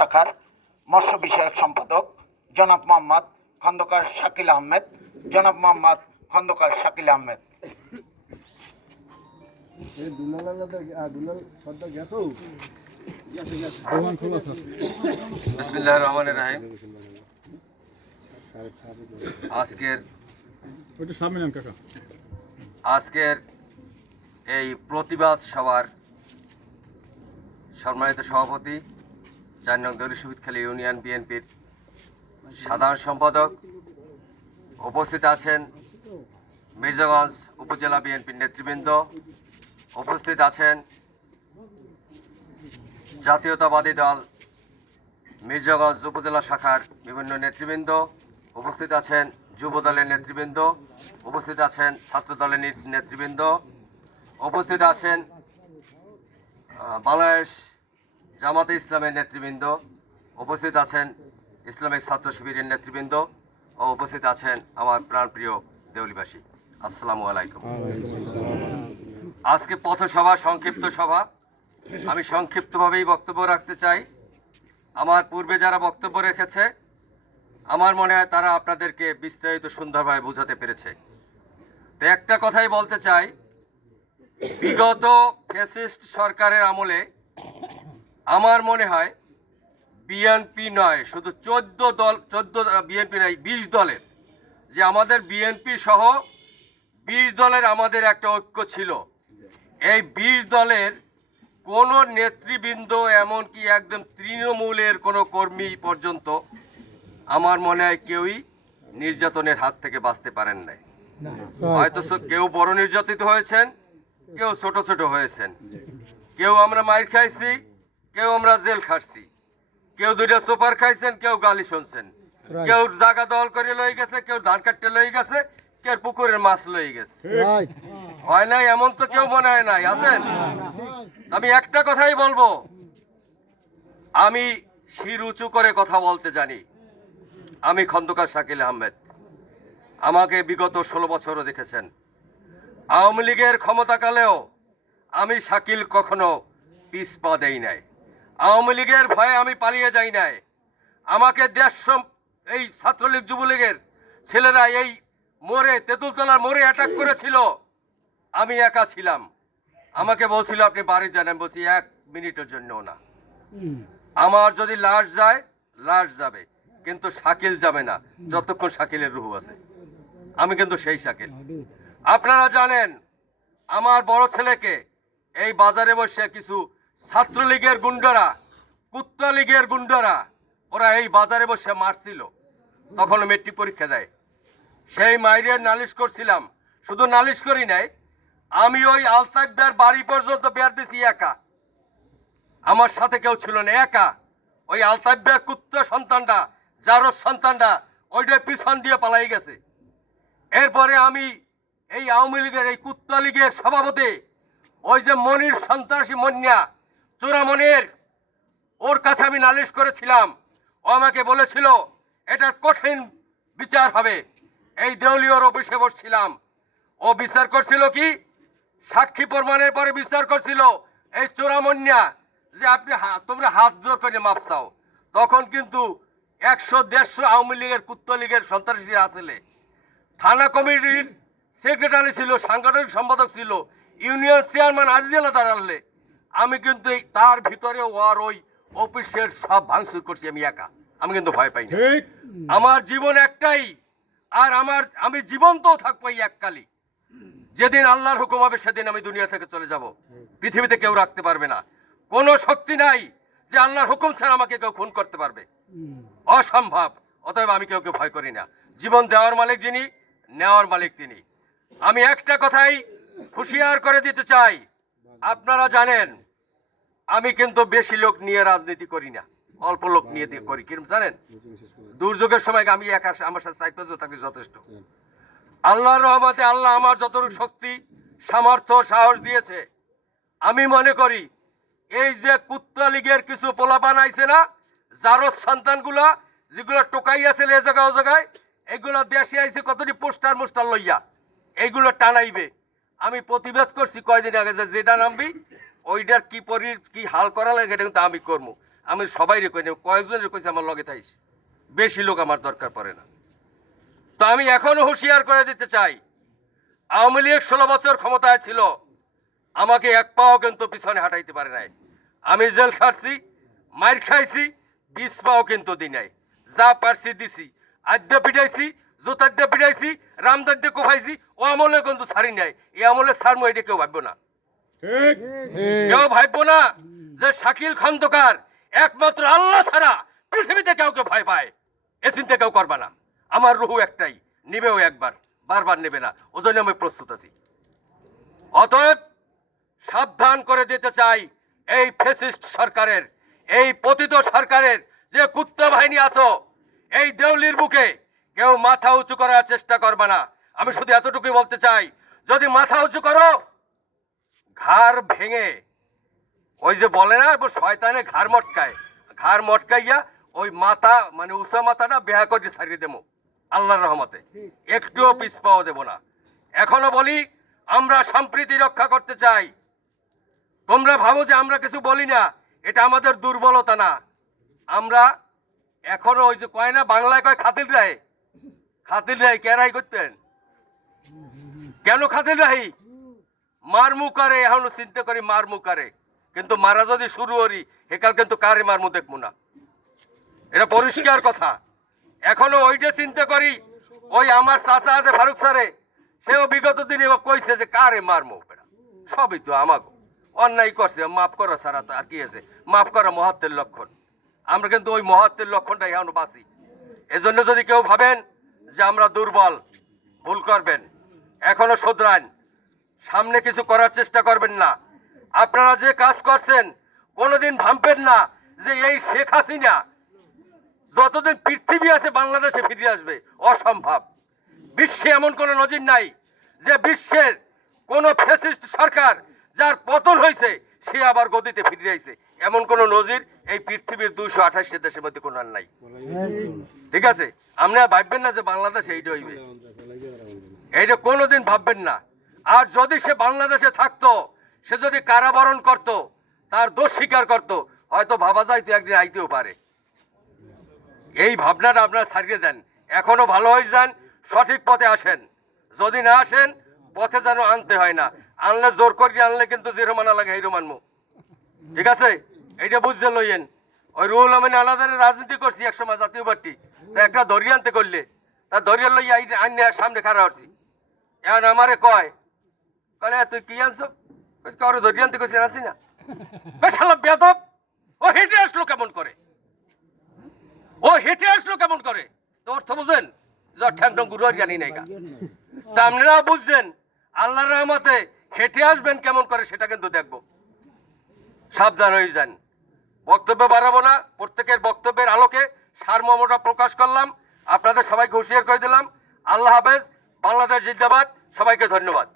শাখার মৎস্য বিষয়ক সম্পাদক জনাব মোহাম্মদ খন্দকার শাকিল আহমেদ। জনাব মোহাম্মদ খন্দকার শাকিল আহমেদ। বিসমিল্লাহির রহমানির রহিম। আজকের এই প্রতিবাদ সভার সম্মানিত সভাপতি ৪ নং দলীয় সুবিদখালী ইউনিয়ন বিএনপির সাধারণ সম্পাদক, উপস্থিত আছেন মির্জাগঞ্জ উপজেলা বিএনপির নেতৃবৃন্দ, উপস্থিত আছেন জাতীয়তাবাদী দল মির্জাগঞ্জ উপজেলা শাখার বিভিন্ন নেতৃবৃন্দ, উপস্থিত আছেন যুব দলের নেতৃবৃন্দ, উপস্থিত আছেন ছাত্র দলের নেতৃবৃন্দ, উপস্থিত আছেন বাংলাদেশ জামাতে ইসলামের নেতৃবৃন্দ, উপস্থিত আছেন ইসলামিক ছাত্র শিবিরের নেতৃবৃন্দ ও উপস্থিত আছেন আমার প্রাণপ্রিয় দেউলিবাসী। আসসালামু আলাইকুম। আজকে পথসভা, সংক্ষিপ্ত সভা। আমি সংক্ষিপ্তভাবেই বক্তব্য রাখতে চাই। আমার পূর্বে যারা বক্তব্য রেখেছে আমার মনে হয় তারা আপনাদেরকে বিস্তারিত সুন্দরভাবে বোঝাতে পেরেছে। তো একটা কথাই বলতে চাই, বিগত ফ্যাসিস্ট সরকারের আমলে আমার মনে হয় বিএনপি নয়, শুধু 14 বিএনপি নয় 20 দলের, যে আমাদের বিএনপি সহ 20 দলের আমাদের একটা ঐক্য ছিল। এই 20 দলের কোনো নেতৃবৃন্দ, এমনকি একদম তৃণমূলের কোনো কর্মী পর্যন্ত আমার মনে হয় কেউই নির্যাতনের হাত থেকে বাঁচতে পারেন নাই। হয়তো কেউ বড় নির্যাতিত হয়েছেন, কেউ ছোট ছোট হয়েছেন, কেউ আমরা মাইর খাইছি, কেউ আমরা জেল খাটছি, কেউ 2টা সোপার খাইছেন, কেউ গালি শুনছেন, কেউ জায়গা দল করে লই গেছে, কেউ ধান কাটতে লই গেছে, কেউ পুকুরের মাছ লই গেছে। হয় নাই এমন তো কেউ মনে হয় নাই, আছেন? আমি একটা কথাই বলবো, আমি শির উঁচু করে কথা বলতে জানি। আমি খন্দকার শাকিল আহমেদ। আমাকে বিগত 16 বছরও দেখেছেন। আওয়ামী লীগের ক্ষমতাকালেও আমি শাকিল কখনো পিছ পা দেই নাই। আওয়ামী লীগের ভয়ে আমি পালিয়ে যাই নাই। আমাকে এই ছাত্রলীগ যুবলীগের ছেলেরা এই মোড়ে, তেঁতুলতলার মোড়ে অ্যাটাক করেছিল, আমি একা ছিলাম। আমাকে বলছিল আপনি বাড়ি যান। আমি বলছি 1 মিনিটের জন্যও না। আমার যদি লাশ যায়, লাশ যাবে, কিন্তু শাকিল যাবে না যতক্ষণ শাকিলের রুহ আছে। আমি কিন্তু সেই শাকিল। আপনারা জানেন আমার বড় ছেলেকে এই বাজারে বসে কিছু ছাত্রলীগের গুন্ডারা, কুত্তা লীগের গুন্ডারা, ওরা এই বাজারে বসে মারছিল। তখন মেট্রিক পরীক্ষা দেয়। সেই মাইরের নালিশ করছিলাম। শুধু নালিশ করি নাই, আমি ওই আলতাফের বাড়ি পর্যন্ত বের দিছি একা। আমার সাথে কেউ ছিল না, একা। ওই আলতাফের কুত্তা সন্তানটা, জারজ সন্তানটা ওইটা পিছন দিয়ে পালাই গেছে। এরপরে আমি এই আওয়ামী লীগের, এই কুত্তা লীগের সভাপতি, ওই যে মনির সন্ত্রাসী মন্যা, চোরামনির, ওর কাছে আমি নালিশ করেছিলাম। ও আমাকে বলেছিল এটার কঠিন বিচার হবে। এই দেউলিয়ার অফিসে বসছিলাম। ও বিচার করছিল কি, সাক্ষী প্রমাণের পরে বিচার করছিল এই চোরামন্যা, যে আপনি তোমরা হাত জোর করে মাপ চাও। তখন কিন্তু 100-150 আওয়ামী লীগের, কুত্তা লীগের সন্ত্রাসীরা আসলে থানা কমিটির সেক্রেটারি ছিল, সাংগঠনিক সম্পাদক ছিল, ইউনিয়ন চেয়ারম্যান আজিজেলা দাঁড়ালে। আমি কিন্তু তার ভিতরে ওর ওই অফিসের সব ভাঙচুর করছি আমি একা। আমি কিন্তু ভয় পাই না। আমার জীবন একটাই, আর আমি জীবনও থাকবো এই এককালই। যেদিন আল্লাহর হুকুম হবে সেদিন আমি দুনিয়া থেকে চলে যাব। পৃথিবীতে কেউ রাখতে পারবে না। কোনো শক্তি নাই যে আল্লাহর হুকুম ছাড়া আমাকে কেউ খুন করতে পারবে, অসম্ভব। অতএব আমি কাউকে ভয় করি না। জীবন দেওয়ার মালিক যিনি, নেওয়ার মালিক তিনি। আমি একটা কথাই হুঁশিয়ার করে দিতে চাই, আপনারা জানেন আমি কিন্তু বেশি লোক নিয়ে রাজনীতি করি না, অল্প লোক নিয়ে করি। কিরকম জানেন? দুর্যোগের সময় আমি একা, আমার সাথে 4-5 জন থাকলে যথেষ্ট। আল্লাহর রহমতে আল্লাহ আমার যতটুকু শক্তি, সামর্থ্য, সাহস দিয়েছে, আমি মনে করি এই যে কুত্তা লীগের কিছু পোলাপান আইছে না, জারজ সন্তানগুলা, যেগুলো টোকাই আছে এ জায়গায় ও জায়গায়, এগুলো দেশে আইছে কতটি পোস্টার মোস্টার লইয়া, এইগুলো টানাইবে। আমি প্রতিবাদ করছি কয়দিন আগে, যে যেটা নামবি ওইটার কি হাল করা লাগে এটা কিন্তু আমি করবো। আমি সবাই কই না, কয়েকজনের কইছি আমার লগে থাইস, বেশি লোক আমার দরকার পড়ে না। তো আমি এখনো হুঁশিয়ার করে দিতে চাই, আওয়ামী লীগ 16 বছর ক্ষমতায় ছিল, আমাকে এক পাও কিন্তু পিছনে হাঁটাইতে পারে নাই। আমি জেল খাটছি, মার খাইছি, 20 পাও কিন্তু দিই নাই। যা পারছি দিছি, আদ্যা পিটাইছি, জোতাদ্যা পিটাইছি, রামদাদ্যা কোফাইছি, ও আমলে কিন্তু ছাড়ি নাই। এই আমলে ছাড়মো এটা কেউ ভাববো না, কেউ ভাববো না যে শাকিল খন্দকার একমাত্র আল্লাহ ছাড়া পৃথিবীতে কাউকে ভয় পায়। এ চিন্তা কেউ করবা না। আমার রুহু একটাই, নিবেও একবার, বারবার নেবে না। ও জন্য আমি প্রস্তুত আছি। অতএব সাবধান করে দিতে চাই, এই ফ্যাসিস্ট সরকারের, এই পতিত সরকারের যে কুত্তা বাহিনী আছো, এই দেউলির বুকে কেউ মাথা উঁচু করার চেষ্টা করবে না। আমি শুধু এতটুকুই বলতে চাই, যদি মাথা উঁচু করো, ঘাড় ভেঙে, ওই যে বলে না শয়তানে ঘাড় মটকাইয়া ওই মাথা মানে উঁচা মাথাটা বেহা করে ছাড়িয়ে দেবো আল্লাহর রহমতে, একটুও পিছ পাওয়া দেব না। এখনো বলি, আমরা সম্প্রীতি রক্ষা করতে চাই। তোমরা ভাবো যে আমরা কিছু বলি না, এটা আমাদের দুর্বলতা না। আমরা এখনো ওই যে কয় না, বাংলায় কয় খাতিল রায় কেরাই করতেন। কেন খাতিল রাহি? মারমু করে, এখনো চিন্তা করি মারমু করে, কিন্তু মারা যদি শুরু করি একাল কিন্তু কারে মারমু দেখবো না, এটা পরিষ্কার কথা। এখনো ওইটা চিন্তা করি। ওই আমার চাচা আছে ফারুক স্যারে, সেও বিগত দিনে কইছে যে কারে মারমু, সবই তো আমাকে অন্যায় করছে, মাফ করা ছাড়া তো আর কি আছে? মাফ করা মহত্বের লক্ষণ। আমরা কিন্তু ওই মহত্বের লক্ষণটাই এখনো বাঁচি। এজন্য যদি কেউ ভাবেন যে আমরা দুর্বল, ভুল করবেন। এখনো শোধরান, সামনে কিছু করার চেষ্টা করবেন না। আপনারা যে কাজ করছেন, কোনোদিন ভাববেন না যে এই শেখ হাসিনা যতদিন পৃথিবী আছে বাংলাদেশে ফিরে আসবে। অসম্ভব। বিশ্বে এমন কোনো নজির নাই যে বিশ্বের কোন ফ্যাসিস্ট সরকার যার পতন হয়েছে সে আবার গদিতে ফিরে আইছে, এমন কোন নজির এই পৃথিবীর 228টা দেশের মধ্যে কোনো আর নাই। ঠিক আছে, আমরা ভাববেন না যে বাংলাদেশে এইটা হইবে, এইটা কোনোদিন ভাববেন না। আর যদি সে বাংলাদেশে থাকতো, সে যদি কারাবরণ করত, তার দোষ স্বীকার করত, হয়তো ভাবা যায় তো একদিন আইতেও পারে। এই ভাবনাটা আপনারা ছাড়িয়ে দেন। এখনো ভালো হয়ে যান, সঠিক পথে আসেন। যদি না আসেন, পথে যেন আনতে হয় না। আনলে জোর করিয়ে আনলে কিন্তু জিরো মানা লাগে হিরো মানবো। ঠিক আছে, এইটা বুঝতে লইয়েন। ওই রুহুল আমিন আলাদারের রাজনীতি করছি একসময় জাতীয় পার্টি, একটা ধরিয়ে আনতে করলে তা ধরিয়ে লইয়া আইনে সামনে খাড়া হচ্ছি। এখন আমারে কয় তুই কি আনছো? কারো ধরিয়ে আনতে করছি, আনছি না। বেদব, ও হেঁটে আসলো কেমন করে? তো অর্থ বুঝেন? ঠ্যাং টং গুরু আর জানি নাই। তা আপনারা বুঝছেন, আল্লাহর রহমতে হেঁটে আসবেন কেমন করে সেটা কিন্তু দেখবো। সাবধান হয়ে যান। বক্তব্য বাড়াবো না, প্রত্যেকের বক্তব্যের আলোকে সারমর্মটা প্রকাশ করলাম, আপনাদের সবাইকে হুঁশিয়ার করে দিলাম। আল্লাহ হাফেজ, বাংলাদেশ জিন্দাবাদ, সবাইকে ধন্যবাদ।